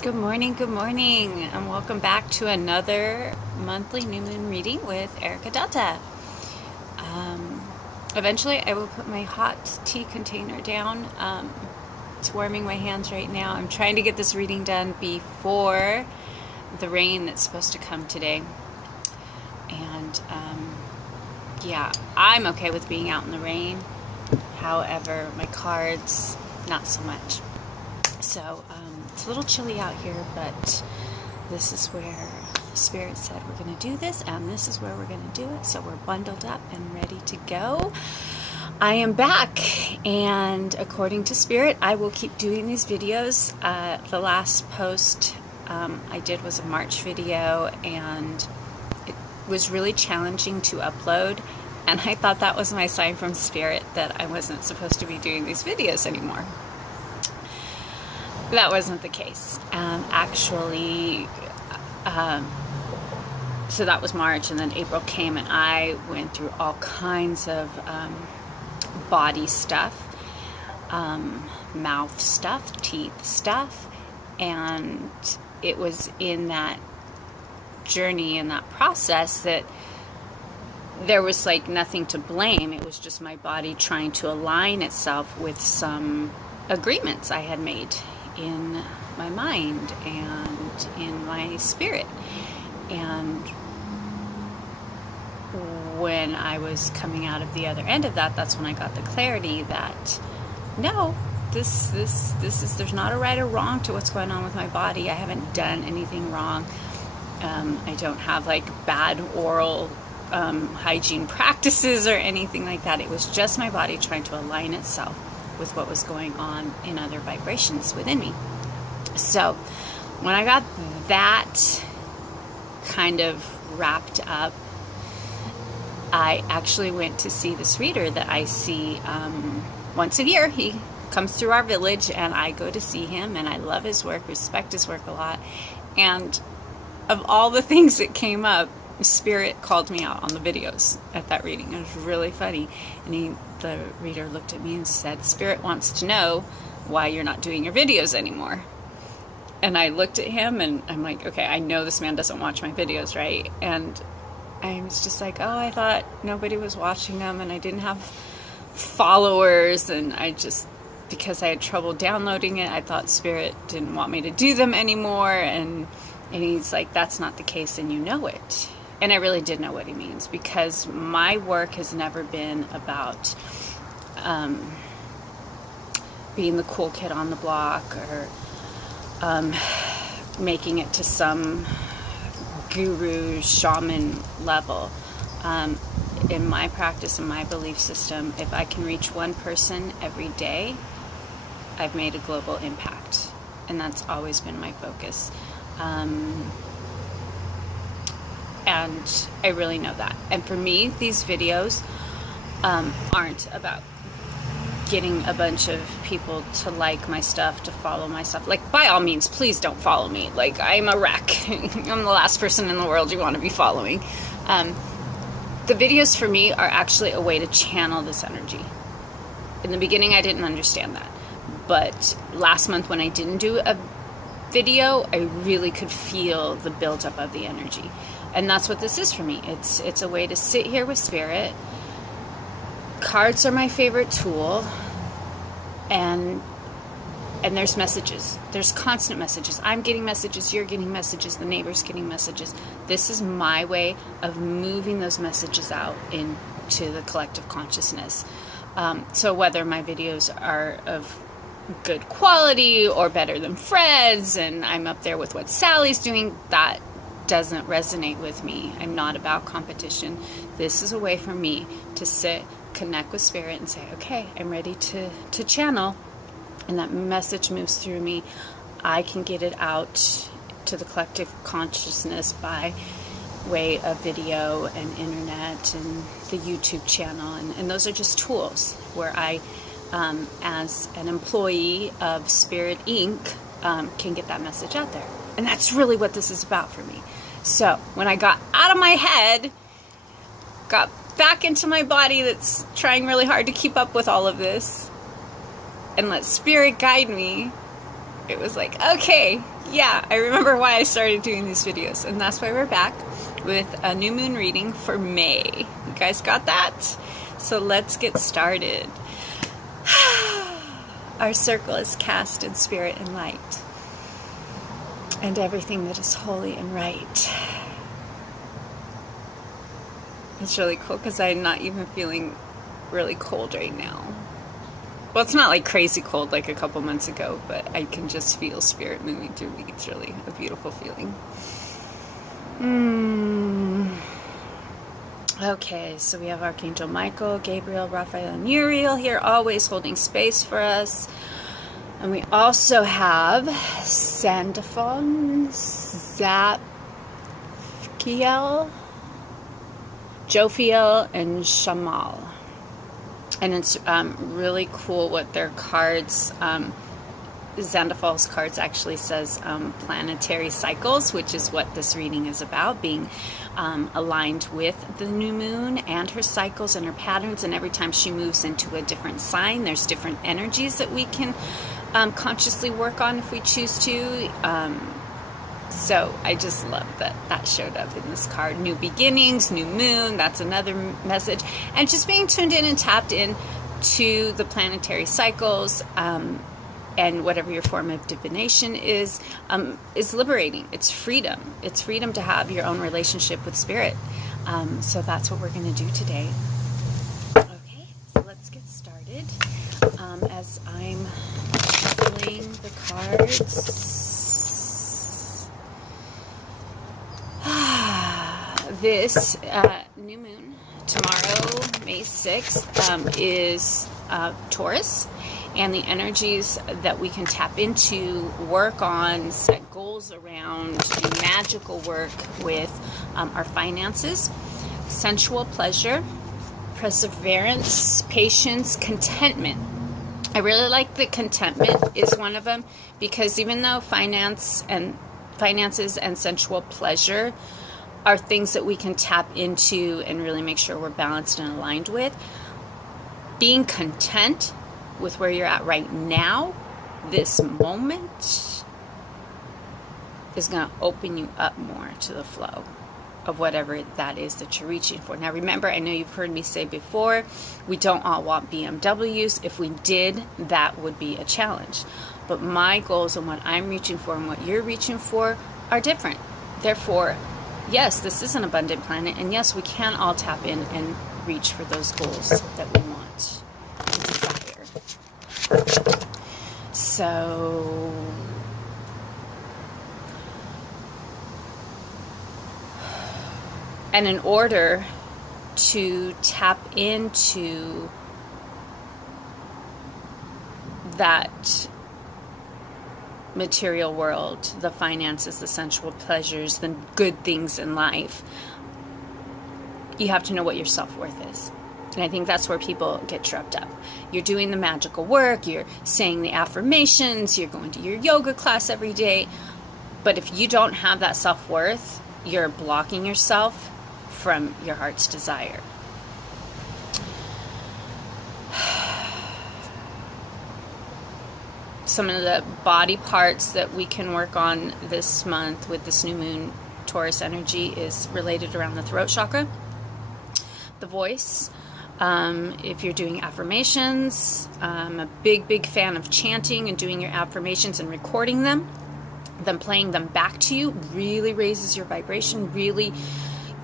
Good morning, and welcome back to another monthly new moon reading with Erica Delta. Eventually, I will put my hot tea container down. It's warming my hands right now. I'm trying to get this reading done before the rain that's supposed to come today. And yeah, I'm okay with being out in the rain. However, my cards, not so much. So it's a little chilly out here, but this is where Spirit said we're going to do this, and this is where we're going to do it. So we're bundled up and ready to go. I am back, and according to Spirit, I will keep doing these videos. The last post I did was a March video, and it was really challenging to upload, and I thought that was my sign from Spirit that I wasn't supposed to be doing these videos anymore. That wasn't the case. Actually, so that was March, and then April came, and I went through all kinds of body stuff, mouth stuff, teeth stuff, and it was in that journey, in that process, that there was like nothing to blame. It was just my body trying to align itself with some agreements I had made in my mind and in my spirit. And when I was coming out of the other end of that, that's when I got the clarity that no, this is, there's not a right or wrong to what's going on with my body. I haven't done anything wrong. I don't have like bad oral hygiene practices or anything like that. It was just my body trying to align itself with what was going on in other vibrations within me. So when I got that kind of wrapped up, I actually went to see this reader that I see once a year. He comes through our village, and I go to see him, and I love his work, respect his work a lot. And of all the things that came up, Spirit called me out on the videos at that reading. It was really funny. And the reader looked at me and said, Spirit wants to know why you're not doing your videos anymore. And I looked at him, and I'm like, okay, I know this man doesn't watch my videos, right? And I was just like, oh, I thought nobody was watching them, and I didn't have followers, and I just, because I had trouble downloading it, I thought Spirit didn't want me to do them anymore. And he's like, that's not the case, and you know it. And I really did know what he means, because my work has never been about being the cool kid on the block, or making it to some guru shaman level. In my practice, in my belief system, if I can reach one person every day, I've made a global impact. And that's always been my focus. And I really know that. And for me, these videos aren't about getting a bunch of people to like my stuff, to follow my stuff. Like, by all means, please don't follow me. Like, I'm a wreck. I'm the last person in the world you want to be following. The videos for me are actually a way to channel this energy. In the beginning, I didn't understand that. But last month when I didn't do a video, I really could feel the buildup of the energy. And that's what this is for me. It's a way to sit here with Spirit. Cards are my favorite tool. And there's messages. There's constant messages. I'm getting messages, you're getting messages, the neighbor's getting messages. This is my way of moving those messages out into the collective consciousness. So whether my videos are of good quality or better than Fred's, and I'm up there with what Sally's doing, that doesn't resonate with me. I'm not about competition. This is a way for me to sit, connect with Spirit, and say, okay, I'm ready to channel, and that message moves through me. I can get it out to the collective consciousness by way of video and internet and the YouTube channel, and those are just tools where I, as an employee of Spirit Inc., can get that message out there. And that's really what this is about for me. So when I got out of my head, got back into my body that's trying really hard to keep up with all of this, and let Spirit guide me, it was like, okay, Yeah, I remember why I started doing these videos, and that's why we're back with a new moon reading for May. You guys got that? So let's get started. Our circle is cast in spirit and light, and everything that is holy and right. It's really cool because I'm not even feeling really cold right now. Well, it's not like crazy cold like a couple months ago, but I can just feel spirit moving through me. It's really a beautiful feeling. Okay, so we have Archangel Michael, Gabriel, Raphael, and Uriel here, always holding space for us. And we also have Sandalphon, Zadkiel, Jophiel, and Shamal. And it's really cool what their cards, Sandalphon's cards actually says planetary cycles, which is what this reading is about, being aligned with the new moon and her cycles and her patterns. And every time she moves into a different sign, there's different energies that we can consciously work on if we choose to. So I just love that that showed up in this card. New beginnings, new moon, that's another message. And just being tuned in and tapped in to the planetary cycles, and whatever your form of divination is liberating. It's freedom. It's freedom to have your own relationship with spirit. So that's what we're going to do today. Okay, so let's get started. As I'm shuffling the cards. This new moon tomorrow, May 6th, is Taurus, and the energies that we can tap into, work on, set goals around, do magical work with our finances, sensual pleasure, perseverance, patience, contentment. I really like that contentment is one of them, because even though finances and sensual pleasure are things that we can tap into and really make sure we're balanced and aligned with, being content with where you're at right now, this moment, is going to open you up more to the flow of whatever that is that you're reaching for. Now remember, I know you've heard me say before, we don't all want BMWs. If we did, that would be a challenge. But my goals and what I'm reaching for and what you're reaching for are different. Therefore, yes, this is an abundant planet, and yes, we can all tap in and reach for those goals that we want and desire. So, and in order to tap into that material world, the finances, the sensual pleasures, the good things in life, you have to know what your self-worth is. And I think that's where people get tripped up. You're doing the magical work, you're saying the affirmations, you're going to your yoga class every day, but if you don't have that self-worth, you're blocking yourself from your heart's desire. Some of the body parts that we can work on this month with this new moon Taurus energy is related around the throat chakra, the voice. If you're doing affirmations, I'm a big fan of chanting and doing your affirmations and recording them, then playing them back to you really raises your vibration, really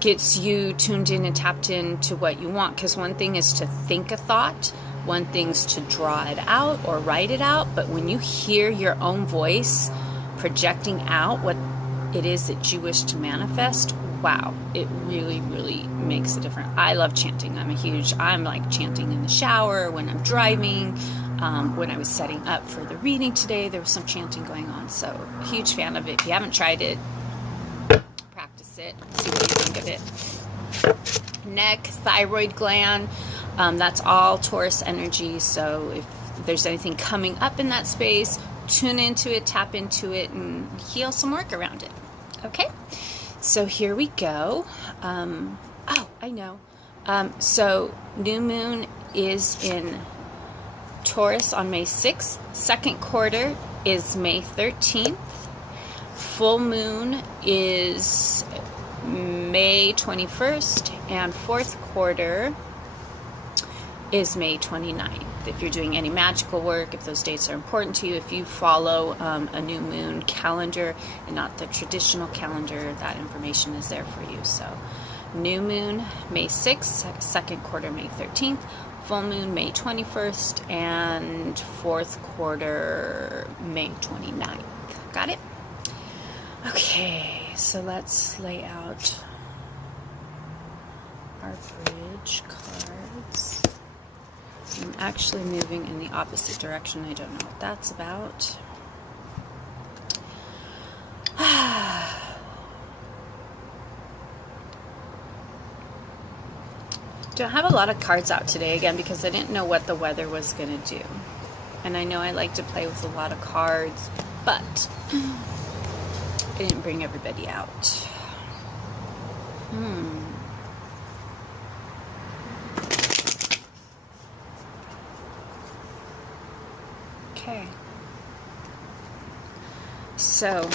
gets you tuned in and tapped into what you want. Because one thing is to think a thought, one thing's to draw it out or write it out, but when you hear your own voice projecting out what it is that you wish to manifest, wow, it really makes a difference. I love chanting. I'm like chanting in the shower, when I'm driving, when I was setting up for the reading today, there was some chanting going on, so huge fan of it. If you haven't tried it, practice it, see what you think of it. Neck, thyroid gland, that's all Taurus energy, so if there's anything coming up in that space, tune into it, tap into it, and heal some work around it. Okay, so here we go. Oh, I know. So new moon is in Taurus on May 6th. Second quarter is May 13th. Full moon is May 21st, and fourth quarter is May 29th. If you're doing any magical work, if those dates are important to you, if you follow a new moon calendar and not the traditional calendar, that information is there for you. So new moon May 6th, second quarter May 13th, full moon May 21st, and fourth quarter May 29th. Got it? Okay, so let's lay out our bridge cards. I'm actually moving in the opposite direction. I don't know what that's about. Don't have a lot of cards out today, again, because I didn't know what the weather was going to do. And I know I like to play with a lot of cards, but I didn't bring everybody out. Okay. So,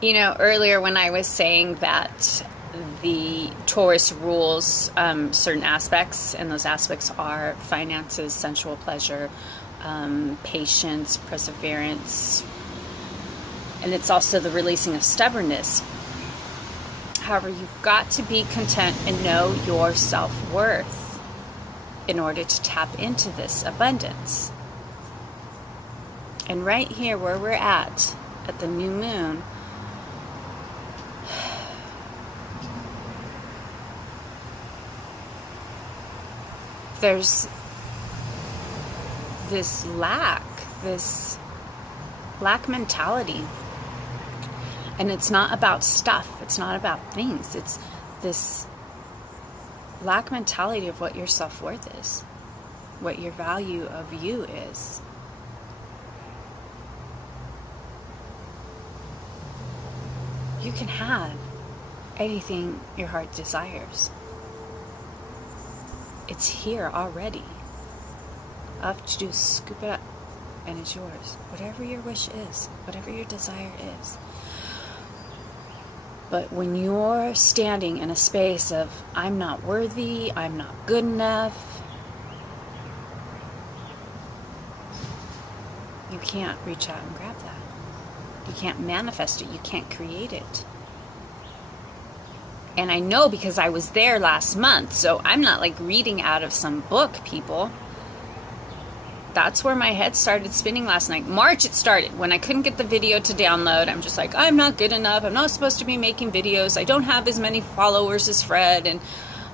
you know, earlier when I was saying that the Taurus rules certain aspects, and those aspects are finances, sensual pleasure, patience, perseverance, and it's also the releasing of stubbornness. However, you've got to be content and know your self-worth in order to tap into this abundance. And right here where we're at the new moon, there's this lack mentality. And it's not about stuff. It's not about things. It's this lack mentality of what your self-worth is, what your value of you is. You can have anything your heart desires. It's here already. All you have to do is scoop it up, and it's yours. Whatever your wish is, whatever your desire is. But when you're standing in a space of, I'm not worthy, I'm not good enough, you can't reach out and grab that. You can't manifest it. You can't create it. And I know because I was there last month, so I'm not like reading out of some book, people. That's where my head started spinning last night. March it started. When I couldn't get the video to download, I'm just like, I'm not good enough. I'm not supposed to be making videos. I don't have as many followers as Fred. And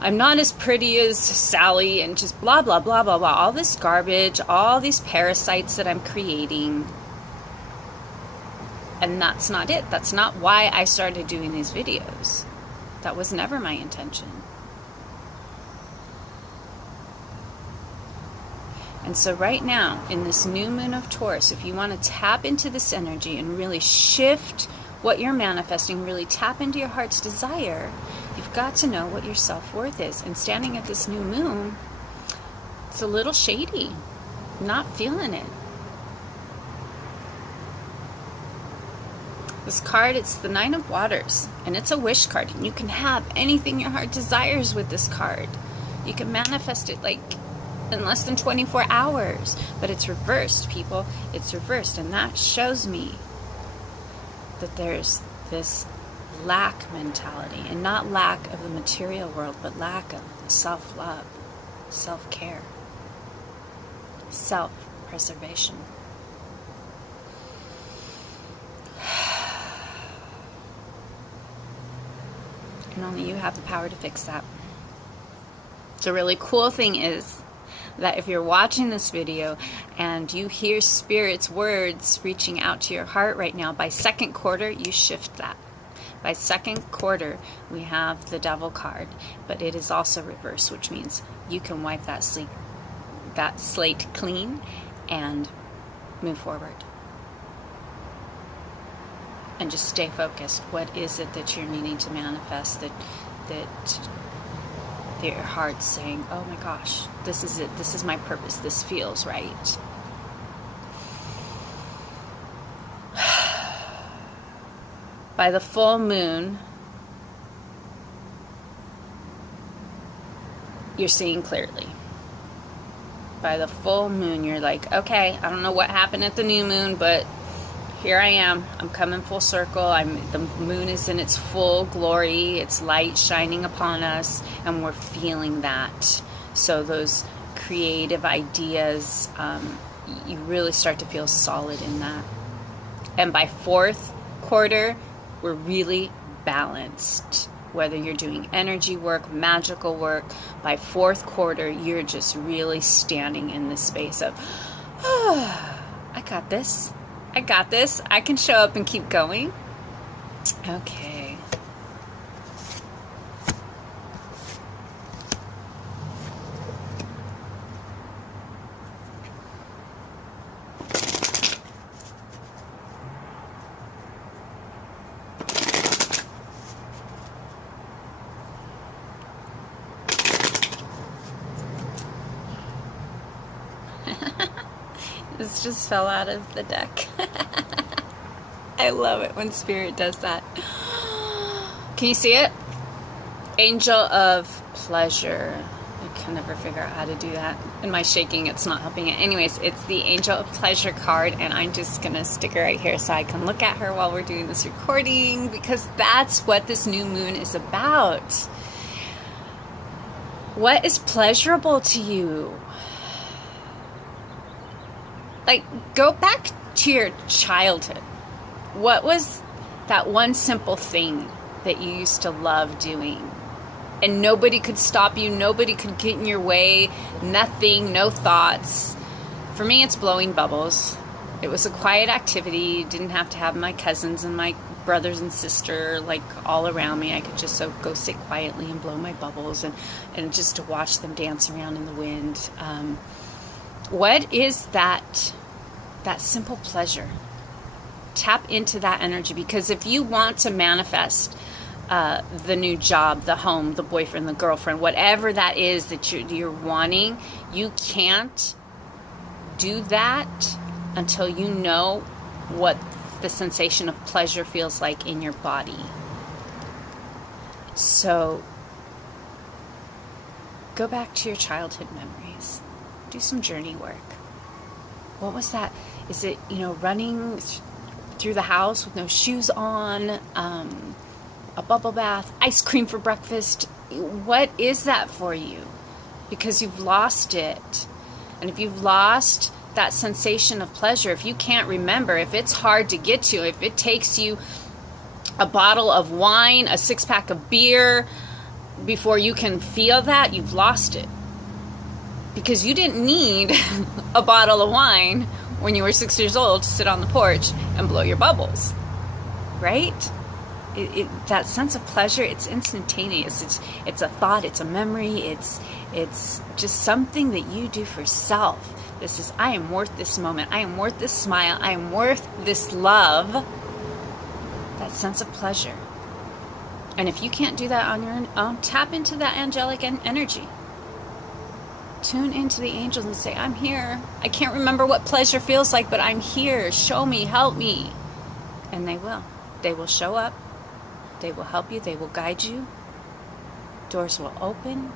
I'm not as pretty as Sally. And just blah, blah, blah, blah, blah. All this garbage. All these parasites that I'm creating. And that's not it. That's not why I started doing these videos. That was never my intention. And so right now, in this new moon of Taurus, if you want to tap into this energy and really shift what you're manifesting, really tap into your heart's desire, you've got to know what your self-worth is. And standing at this new moon, it's a little shady. Not feeling it. This card, it's the Nine of Waters, and it's a wish card. And you can have anything your heart desires with this card. You can manifest it like in less than 24 hours. But it's reversed, people. It's reversed. And that shows me that there's this lack mentality. And not lack of the material world, but lack of self-love, self-care, self-preservation. And only you have the power to fix that. The really cool thing is that if you're watching this video and you hear Spirit's words reaching out to your heart right now, by second quarter, you shift that. By second quarter, we have the Devil card, but it is also reversed, which means you can wipe that slate clean and move forward. And just stay focused. What is it that you're needing to manifest that your heart's saying, oh my gosh, this is it. This is my purpose. This feels right. By the full moon, you're seeing clearly. By the full moon, you're like, okay, I don't know what happened at the new moon, but here I am. I'm coming full circle. The moon is in its full glory. It's light shining upon us, and we're feeling that. So those creative ideas, you really start to feel solid in that. And by fourth quarter, we're really balanced. Whether you're doing energy work, magical work, by fourth quarter, you're just really standing in this space of, oh, I got this. I got this. I can show up and keep going. Okay. This just fell out of the deck. I love it when Spirit does that. Can you see it? Angel of Pleasure. I can never figure out how to do that. In my shaking, it's not helping it. Anyways, it's the Angel of Pleasure card, and I'm just going to stick her right here so I can look at her while we're doing this recording, because that's what this new moon is about. What is pleasurable to you? Like, go back to your childhood. What was that one simple thing that you used to love doing? And nobody could stop you. Nobody could get in your way. Nothing, no thoughts. For me, it's blowing bubbles. It was a quiet activity. Didn't have to have my cousins and my brothers and sister like all around me. I could just go sit quietly and blow my bubbles and just to watch them dance around in the wind. What is that simple pleasure? Tap into that energy, because if you want to manifest the new job, the home, the boyfriend, the girlfriend, whatever that is that you're wanting, you can't do that until you know what the sensation of pleasure feels like in your body. So go back to your childhood memories. Do some journey work. What was that? Is it, running through the house with no shoes on, a bubble bath, ice cream for breakfast? What is that for you? Because you've lost it. And if you've lost that sensation of pleasure, if you can't remember, if it's hard to get to, if it takes you a bottle of wine, a 6-pack of beer before you can feel that, you've lost it. Because you didn't need a bottle of wine when you were 6 years old to sit on the porch and blow your bubbles, right? That sense of pleasure, it's instantaneous. It's a thought, it's a memory, it's just something that you do for self. This is, I am worth this moment. I am worth this smile. I am worth this love. That sense of pleasure. And if you can't do that on your own, tap into that angelic energy. Tune into the angels and say, I'm here. I can't remember what pleasure feels like, but I'm here. Show me, help me. And they will. They will show up. They will help you. They will guide you. Doors will open.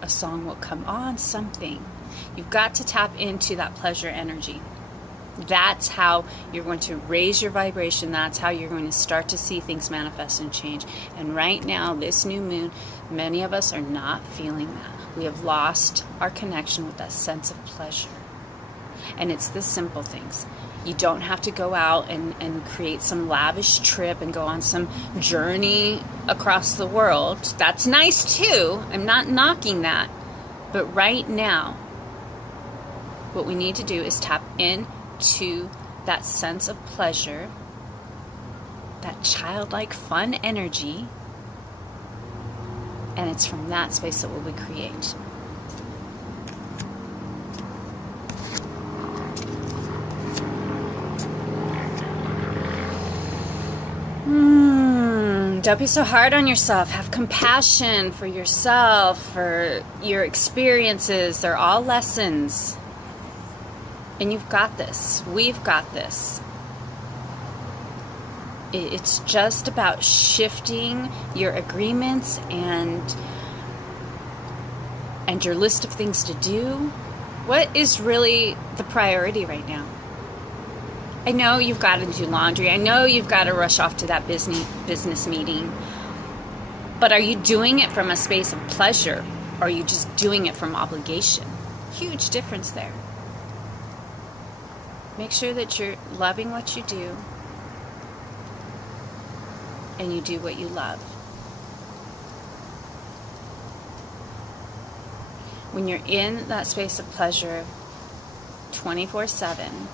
A song will come on, something. You've got to tap into that pleasure energy. That's how you're going to raise your vibration. That's how you're going to start to see things manifest and change. And right now, this new moon, many of us are not feeling that. We have lost our connection with that sense of pleasure. And it's the simple things. You don't have to go out and create some lavish trip and go on some journey across the world. That's nice too. I'm not knocking that. But right now, what we need to do is tap into that sense of pleasure, that childlike fun energy, and it's from that space that we create. Don't be so hard on yourself. Have compassion for yourself, for your experiences. They're all lessons. And you've got this. We've got this. It's just about shifting your agreements and your list of things to do. What is really the priority right now? I know you've got to do laundry. I know you've got to rush off to that business meeting. But are you doing it from a space of pleasure, or are you just doing it from obligation? Huge difference there. Make sure that you're loving what you do and you do what you love. When you're in that space of pleasure 24/7,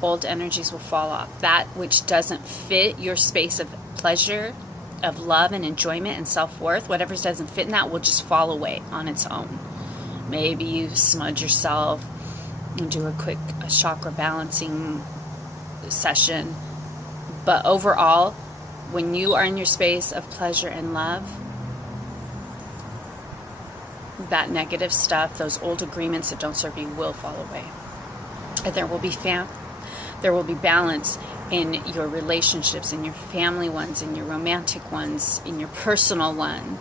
old energies will fall off. That which doesn't fit your space of pleasure, of love and enjoyment and self-worth, whatever doesn't fit in that will just fall away on its own. Maybe you smudge yourself and do a quick chakra balancing session. But overall, when you are in your space of pleasure and love, that negative stuff, those old agreements that don't serve you will fall away. And there will be balance in your relationships, in your family ones, in your romantic ones, in your personal one.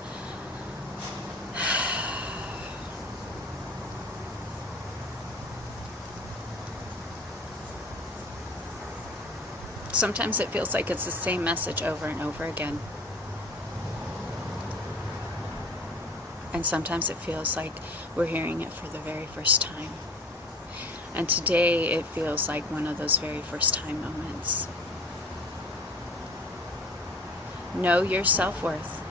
Sometimes it feels like it's the same message over and over again. And sometimes it feels like we're hearing it for the very first time. And today it feels like one of those very first time moments. Know your self-worth.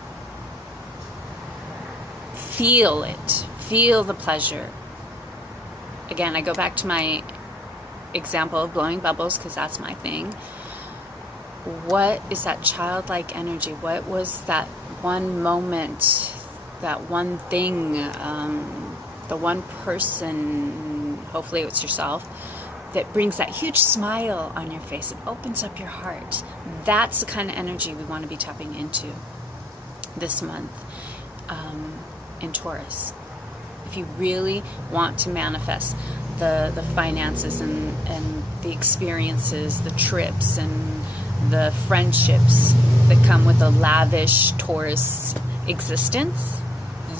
Feel it. Feel the pleasure. Again, I go back to my example of blowing bubbles because that's my thing. What is that childlike energy? What was that one moment, that one thing, the one person, hopefully it's yourself, that brings that huge smile on your face? It opens up your heart. That's the kind of energy we want to be tapping into this month in Taurus. If you really want to manifest the finances and the experiences, the trips and the friendships that come with a lavish Taurus existence,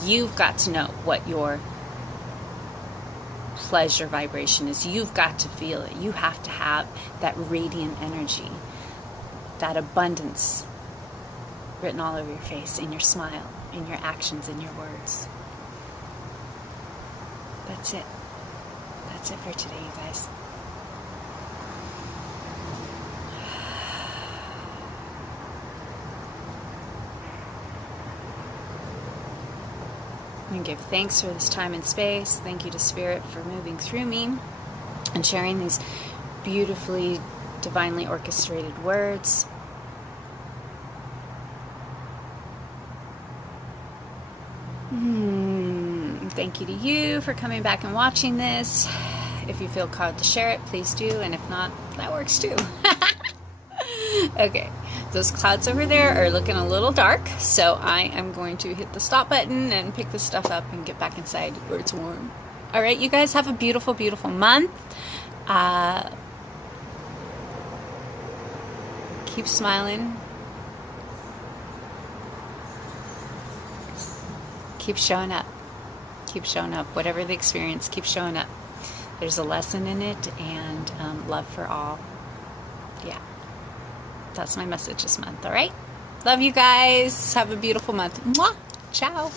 you've got to know what your pleasure vibration is. You've got to feel it. You have to have that radiant energy, that abundance written all over your face, in your smile, in your actions, in your words. That's it. That's it for today, you guys. I'm going to give thanks for this time and space. Thank you to Spirit for moving through me and sharing these beautifully, divinely orchestrated words. Thank you to you for coming back and watching this. If you feel called to share it, please do. And if not, that works too. Okay. Those clouds over there are looking a little dark, so I am going to hit the stop button and pick this stuff up and get back inside where it's warm. All right, you guys have a beautiful, beautiful month. Keep smiling. Keep showing up. Keep showing up. Whatever the experience, keep showing up. There's a lesson in it, and love for all. Yeah. That's my message this month, all right? Love you guys. Have a beautiful month. Mwah. Ciao.